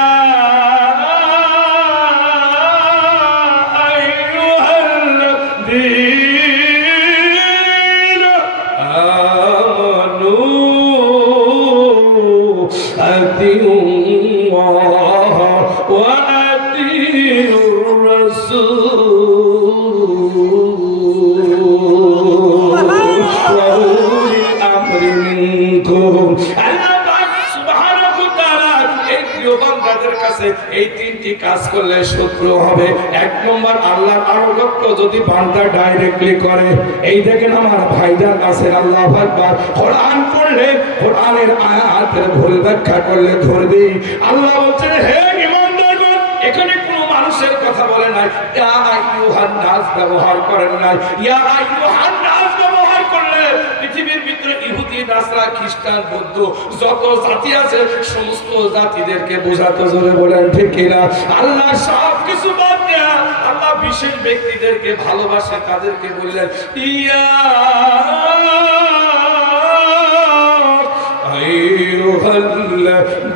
এই তিনটি কাজ করলে শত্রু হবে। এক নম্বর, আল্লাহর আনুগত্য যদি বান্দা ডাইরেক্টলি করে। এই দেখেন আমার ভাইজান আছেন, আল্লাহু আকবার, কোরআন পড়লে, কোরআনের আয়াতের ভুল ব্যাখ্যা করলে ধরবি। আল্লাহ বলছেন, হে ঈমানদারগণ, এখানে কোনো মানুষের কথা বলে নাই, ইয়া আইয়ুহান নাস ব্যবহার করেন নাই। ইয়া আইয়ুহান নাস ব্যবহার করলে পৃথিবীর ভিতরে ইহুদি, নাসরা, খ্রিস্টান, বৌদ্ধ যত জাতি আছে সমস্ত জাতিদেরকে বোঝাতো। জোরে বলেন ঠিক কিনা? আল্লাহ সব কিছু বাদ দেয়া আল্লাহ বিশেষ ব্যক্তিদেরকে ভালোবাসে, তাদেরকে বললেন, ইয়া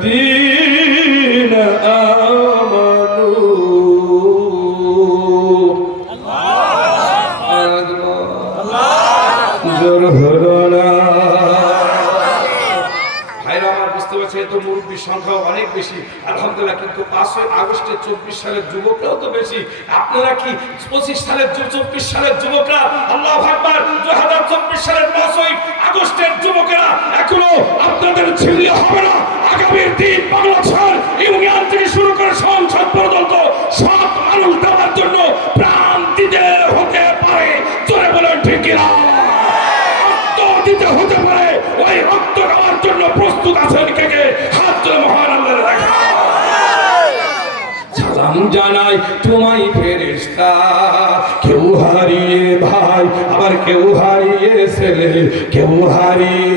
আইয়ুহাল্লাযীনা আমানু। জোর হলো না? ভাইরা আমার, বুঝতে পারছে তো মুরব্বীর সংখ্যাও অনেক বেশি আলহামদুলিল্লাহ, কিন্তু 5 আগস্টে 24 সালের যুবকরাও তো বেশি। আপনারা কি 25 সালের 24 সালের যুবকরা, আল্লাহু আকবার, 2024 সালের 5 আগস্টের যুবকেরা এখনো আপনাদের ছেলে হবে না? আগামীর দিন বাংলাদেশের ইউনিয়ন থেকে শুরু করে সংসদ পর্যন্ত সব মানুষ দেওয়ার জন্য প্রাণ দিতে হতে পারে। জোরে বলেন ঠিক কিনা? দিতে হতে পারে। ওই রক্ত দেওয়ার জন্য প্রস্তুত আছেন কে কে? হাত তুলে মহান আল্লাহর দেখা। সালাম জানাই তোমায় ফেরেশতা। কেউ হারিয়ে ভাই, আবার কেউ হারিয়ে ছেলে, কেউ হারিয়ে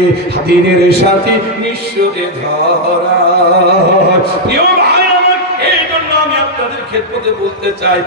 দিনের সাথী, নিঃস্বকে ধরা। প্রিয় ভাই আমার, এই জন্য আমি আপনাদের খেদমতে বলতে চাই,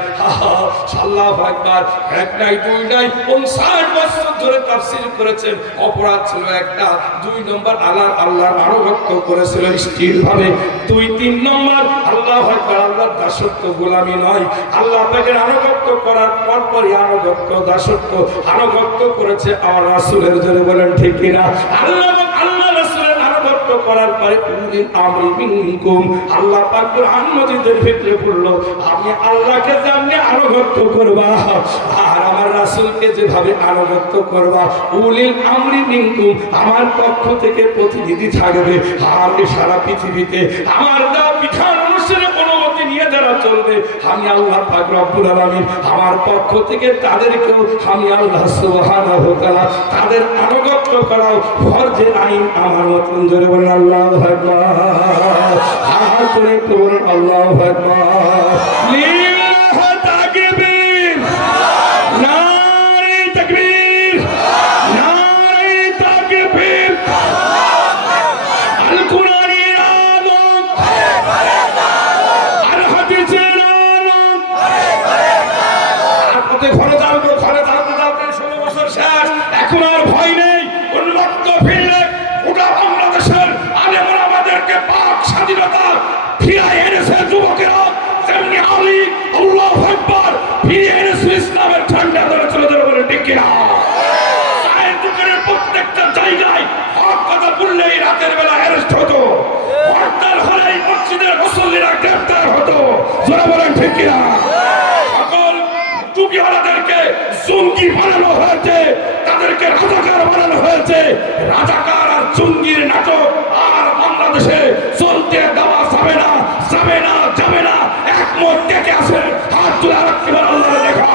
আল্লাহু আকবার, এক নাই দুই নাই 50 বছর ধরে তাফসীর করেছেন। অপরাধ ছিল একটা। 2 নম্বর, আল্লাহর আনুগত্য করেছিল স্থির ভাবে। 2-3 নম্বর, আল্লাহু আকবার, আল্লাহর দাসত্ব, গোলামি নয়। আল্লাহ পাকের আনুগত্য করার পরপরই আনুগত্য, দাসত্ব, আনুগত্য করেছে আমার রাসূলের। জোরে বলেন ঠিক কিনা? আল্লাহ রাসূলের আনুগত্য করার পরে উলিল আমরি মিনকুম আল্লাহ পাক কোরআন মাজিদের ভিতরে বললো আমি আল্লাহকে যেমনি আনুগত্য করবা আর আমার রাসূলকে যেভাবে আনুগত্য করবা উলিল আমরি মিনকুম আমার পক্ষ থেকে প্রতিনিধি থাকবে আর সারা পৃথিবীতে আমার দেওয়া বিধান অনুসারে অনুমতি নিয়ে যারা চলবে আমি আল্লাহ পাক রব্বুল আলামিন আমার পক্ষ থেকে তাদেরকেও আমি আল্লাহ সুবহানাহু ওয়া তাআলা তাদের আনুগত্য করাও ফরজে আইন আমার মতন ধরে বলেন আল্লাহু আকবার আর করে বলেন আল্লাহু আকবার লিল্লাহ তাকবীর নারে তাকবীর নারে তাকবীর আল কুরআনের আলোক আর হাদিসের আলোক আপনি ঘরে যাও ঘরে যাওতে 16 বছর শেষ এখন আর ভয় নেই উন্মুক্ত ফিরলে গোটা বাংলাদেশের আলেমরা আমাদেরকে পাক স্বাধীনতা ফিরিয়ে এনেছে যুবকেরা তেমনি আলী আল্লাহু আকবার ফিরিয়ে এনেছে ইসলামের ঝান্ডা ধরে চলে যাবে বলে ঠিক কিনা সাহেব দোকানের প্রত্যেকটা জায়গায় হক কথা বললেই রাতের বেলা অ্যারেস্ট হতো হরতাল হলেই মসজিদের মুসল্লিরা গ্রেফতার হতো যারা বলেন ঠিক কিনা সকল টুপিওয়ালাদেরকে জঙ্গি বানানো হয়েছে তাদেরকে রাজাকার বানানো হয়েছে রাজাকার আর জঙ্গির নাটক আর বাংলাদেশে চলতে দেওয়া যাবে না যাবে না যাবে না একমত ডেকে আসে হাত তুলে রাখতে পারে আল্লাহ দেখা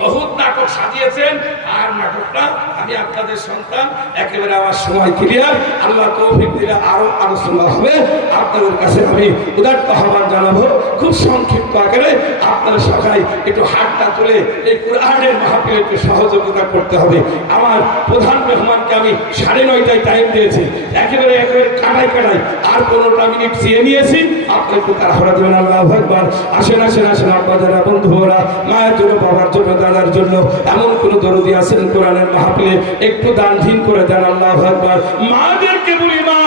বহুত নাটক সাজিয়েছেন আর নাটকটা আমি আপনাদের সন্তান একেবারে আমার সময় ক্লিয়ার আল্লাহ তৌফিক দিলে আরো আলোচনা হবে আপনাদের কাছে আমি উদাত্ত আহ্বান জানাবো খুব সংক্ষিপ্ত আকারে আপনারা সবাই একটু হাতটা তুলে এই কোরআনের মাহফিলে একটু সহযোগিতা করতে হবে আমার প্রধান মেহমানকে আমি 9:30টায় টাইম দিয়েছি একেবারে কাটাই আর 15টা মিনিট চেয়ে নিয়েছি আপনি একটু তাড়াহুড়া দেবেন আল্লাহু আকবার আসেন আসেন আসেন আপনারা বন্ধুরা মায়ের জন্য বাবার জন্য দাদার জন্য এমন কোন দরদি আছেন কোরআনের মাহফিলে একটু দান ধিন করে দেন আল্লাহু আকবার মাদেরকে বলি মা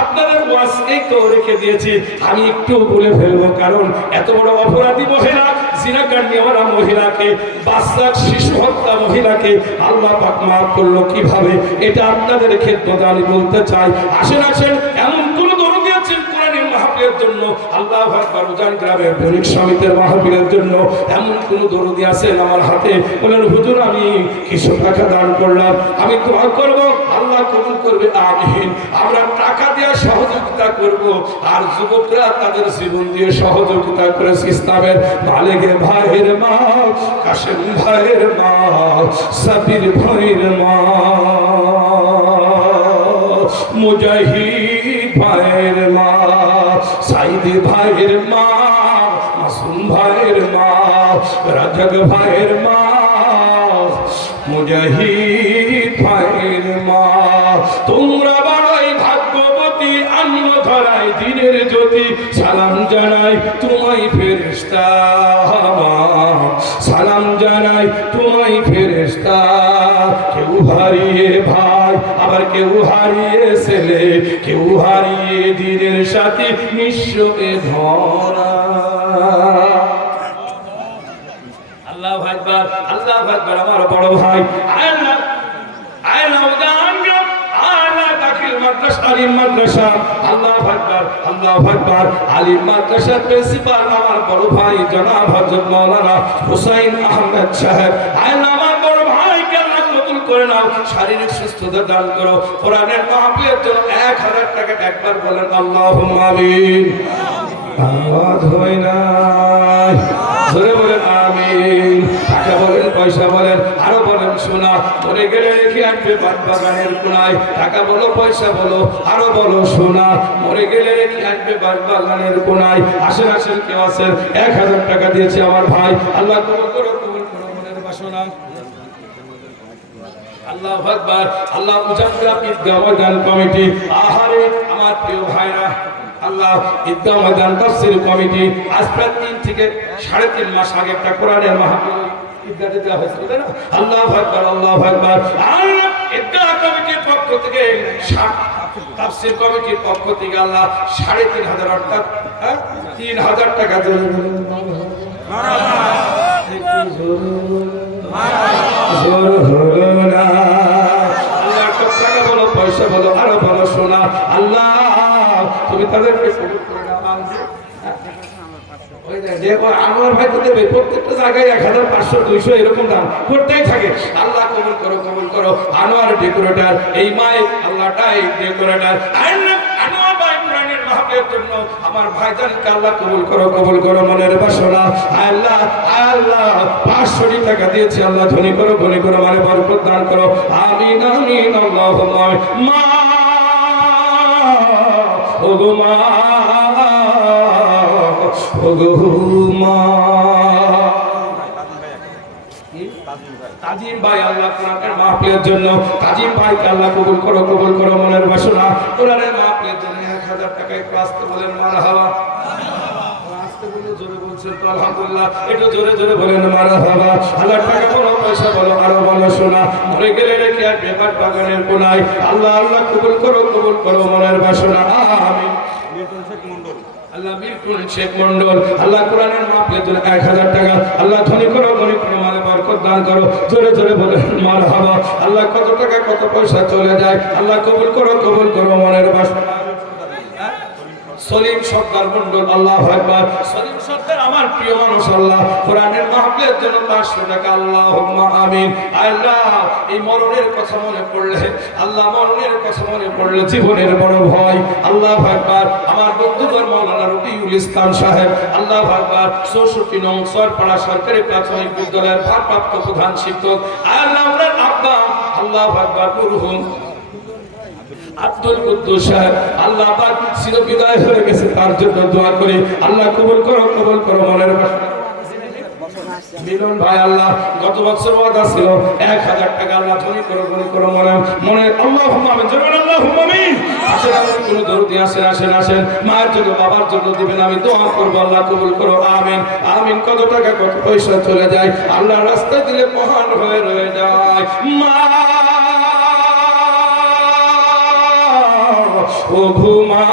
আপনাদের ওয়াজ এই তো রেখে দিয়েছি আমি একটু বলে ফেলবো কারণ এত বড় অপরাধী মহিলা জিনাকার নেওয়ারা মহিলাকে বাচ্চা শিশু হত্যা মহিলাকে আল্লাহ পাক মাফ করলো কিভাবে এটা আপনাদের ক্ষেত্রে আমি বলতে চাই আসেন আসেন এমন কোন দরদি আছেন কোরআনের মাহফিলের জন্য আল্লাহু আকবার উজান গ্রামের বণিক সমিতির মাহফিলের জন্য এমন কোন দরদি আছেন আমার হাতে বলেন হুজুর আমি কিছু টাকা দান করলাম আমি দোয়া করব আল্লাহ কবুল করবে আমিন আমরা টাকা দিয়ে সহযোগিতা করব আর যুবকরা তাদের জীবন দিয়ে সহযোগিতা করে ইসলামের বালেগে ভাইয়ের মা কাশেম ভাইয়ের মা সাবির ভাইয়ের মা মুজাহিদ ভাইয়ের মা সাইদি ভাইয়ের মা মাসুম ভাইয়ের মা রাজাক ভাইয়ের মা মুজাহিদ ভাইয়ের মা তোমরা বড়ই ভাগ্যবতী অন্য ধরাই দিনের জ্যোতি সালাম জানাই তোমায় ফেরেশতা সালাম জানাই তোমায় ফেরেশতা কেউ হারিয়ে ভাই আবার কেউ হারিয়ে ছেলে কেউ হারিয়ে দিনের সাথে নিঃস্ব এ ধরা আল্লাহু আকবার আমার বড় ভাই আল্লাহ আল্লাহ দাখিল মাদ্রাসা আলিম মাদ্রাসা আল্লাহু আকবার আলিম মাদ্রাসার প্রিন্সিপাল আমার বড় ভাই জনাব হযরত মাওলানা হুসাইন আহমেদ সাহেব আল্লাহ আমার বড় ভাইকে আল্লাহ কবুল করে নাও শারীরিক সুস্থতা দান করো কোরআনের মাহফিলের জন্য 1000 টাকা একবার বলেন আল্লাহুম্মা আমিন আওয়াজ হয় না জোরে বলেন আমিন টাকা বলেন পয়সা বলেন আরো বলেন সোনা মরে গেলে রেখে আসবে বাগানের কোনায় টাকা বলো পয়সা বলো আরো বলো সোনা মরে গেলে রেখে আসবে বাগানের কোনায় আসেন আসেন কেউ আছেন 1000 টাকা দিয়েছে আমার ভাই আল্লাহ কবুল করো মনের বাসনা আল্লাহু আকবার আল্লাহ মুজাফফর ঈদগাহ ময়দান কমিটি আহারে আমার প্রিয় ভাইরা আল্লাহ ঈদগাহ ময়দান তাফসীর কমিটি আজ প্রায় 3 থেকে 3.5 মাস আগে একটা কোরআনের মাহফিল ঈদগাহে দেওয়া হয়েছিল তাই না আল্লাহু আকবার আল্লাহ ঈদগাহ কমিটির পক্ষ থেকে তাফসীর কমিটির পক্ষ থেকে আল্লাহ 3,500 অর্থাৎ 3,000 টাকা দিয়ে পয়সা বলো আরো বলো আল্লাহ তুমি তাদেরকে কবুল করে নাও আমিন। ওই দেখো আনোয়ার ভাই তো দেবে প্রত্যেকটা জায়গায় 1500 200 এরকম দাম করতেই থাকে। আল্লাহ কবুল করো কবুল করো। আনোয়ার ডেকোরেটর, এই মাইক আল্লাহটাই ডেকোরেটর। আনোয়ার ভাই কোরআনের মাহফিলের জন্য আমার ভাইজানকে আল্লাহ কবুল করো কবুল করো। মনের বাসনা আল্লাহ আল্লাহ 500 টাকা দিয়েছি আল্লাহ ধনী করো ধনী করো, মানে বরকত দান করো। আমিন আমিন আল্লাহুম্মা মা ওগো মা তাজিম ভাই আল্লাহ কোরআনের মাহফিলের জন্য তাজিম ভাইকে আল্লাহ কবুল করো কবুল করো। মনের বাসনা কোরআনের মাহফিলের জন্য 1000 টাকা একটু আসতে বলেন মারহাবা। আসতে বলে জোরে বলছেন তো আলহামদুলিল্লাহ, একটু জোরে জোরে বলেন মারহাবা। 1000 টাকা বলো পয়সা বলো আরো বলো শোনা, মরে গেলে রেখে আর ব্যাপার বাগানের কোনায়। আল্লাহ আল্লাহ কবুল করো কবুল করো। মনের বাসনা আমিন। আল্লাহ মিরপুর শেখ মন্ডল আল্লাহ কোরআনের মাহফিলের জন্য 1000 টাকা আল্লাহ ধনী করো ধনী করো, মানে বরকত দান করো। জোরে জোরে বলে মারহাবা। আল্লাহ কত টাকা কত পয়সা চলে যায় আল্লাহ কবুল করো কবুল করো। মনের বাসনা সলিম সরকার মন্ডল আল্লাহু আকবার। সলিম সরকার আমার প্রিয় মানুষ আল্লাহ কোরআনের মাহফিলের জন্য 500 টাকা আল্লাহুম্মা আমিন। আল্লাহ এই মরণের কথা মনে পড়লে আল্লাহ মরণের কথা মনে পড়লে জীবনের বড় ভয়। আল্লাহু আকবার। আমার বন্ধুবর মাওলানা রবিউল ইসলাম সাহেব আল্লাহু আকবার 64 নং সরপাড়া সরকারি প্রাথমিক বিদ্যালয়ের ভারপ্রাপ্ত প্রধান শিক্ষক আল্লাহ আপনার আব্বা আল্লাহু আকবার মরহুম আব্দুল কুদ্দুস সাহেব আল্লাহ পাক চির বিদায় হয়ে গেছে, তার জন্য দোয়া করি আল্লাহ কবুল করো কবুল করো। মনের বাসনা মিলন ভাই আল্লাহ গত বছর ওয়াদা ছিল 1000 টাকা আল্লাহ ধনী করো ধনী করো। মনে মনে আল্লাহুম্মা আমিন জোরে আল্লাহুম্মা আমিন। আসেন আপনি কোন দরদি আসেন আসেন আসেন, মায়ের জন্য বাবার জন্য দিবেন, আমি দোয়া করব আল্লাহ কবুল করো আমিন আমিন। কত টাকা কত পয়সা চলে যায় আল্লাহ রাস্তায় দিলে মহান হয়ে রয়ে যায়। মা ও ঘুমা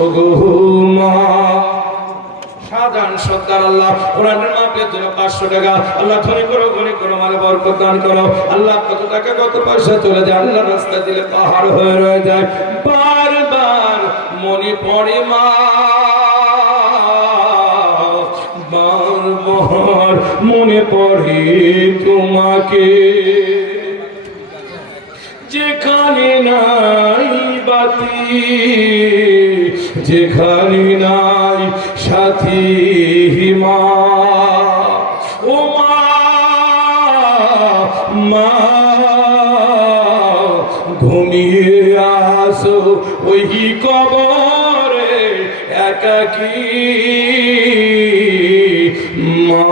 ও ঘুমা। সাধারণ সত্তার আল্লাহ কোরআনের মাহফিলের জন্য 500 টাকা আল্লাহ ধনী করো ধনী করো, মানে বরকত দান করো। আল্লাহ কত টাকা কত পয়সা চলে যায় আল্লাহ রাস্তা দিলে পাহাড় হয়ে রয়ে যায়। বারবার মনে পড়ে মা বারবার মনে পড়ে তোমাকে, যেখানে নাই বাতি যেখানে নাই সাথী মা ও মা মা ঘুমিয়ে আসো ওই কবরে একাকী মা।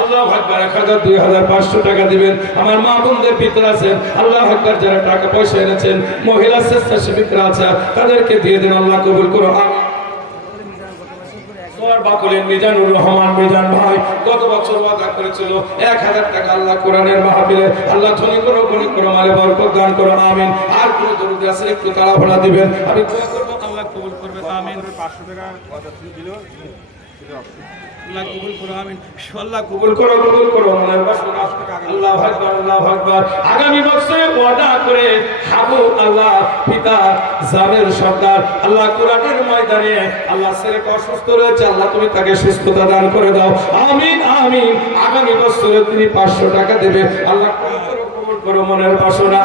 আল্লাহু আকবার। 1000 2000 500 টাকা দিবেন। আমার মা বোনদের ভিতরে আছেন আল্লাহু আকবার, যারা টাকা পয়সা এনেছেন মহিলা স্বেচ্ছাসেবিকরা আছে তাদেরকে দিয়ে দেন আল্লাহ কবুল করো আমিন। বাকুলের মিজানুর রহমান মিজান ভাই গত বছর ওয়াদা করেছিল 1000 টাকা আল্লাহ কোরআনের মাহফিলে আল্লাহ ধনী করো ধনী করো, মানে বরকত দান করো আমিন। আর কোন দরুদ আছে একটু তাড়াহুড়া দিবেন, আমি দোয়া করব আল্লাহ কবুল করবে আমিন। 500 টাকা ওয়াদা ছিল আল্লাহ কবুল করো আমিন। আল্লাহ কবুল করো কবুল করো। মনের বাসনা আল্লাহু আকবার আল্লাহু আকবার। আগামী বছরে ওয়াদা করে হাবু আল্লাহ পিতা জাবের সরদার আল্লাহ কোরআনের ময়দানে আল্লাহ ছেলেটা অসুস্থ রয়েছে আল্লাহ তুমি তাকে সুস্থতা দান করে দাও আমিন আমিন। আগামী বছরে তিনি 500 টাকা দেবে আল্লাহ কবুল করো কবুল করো। মনের বাসনা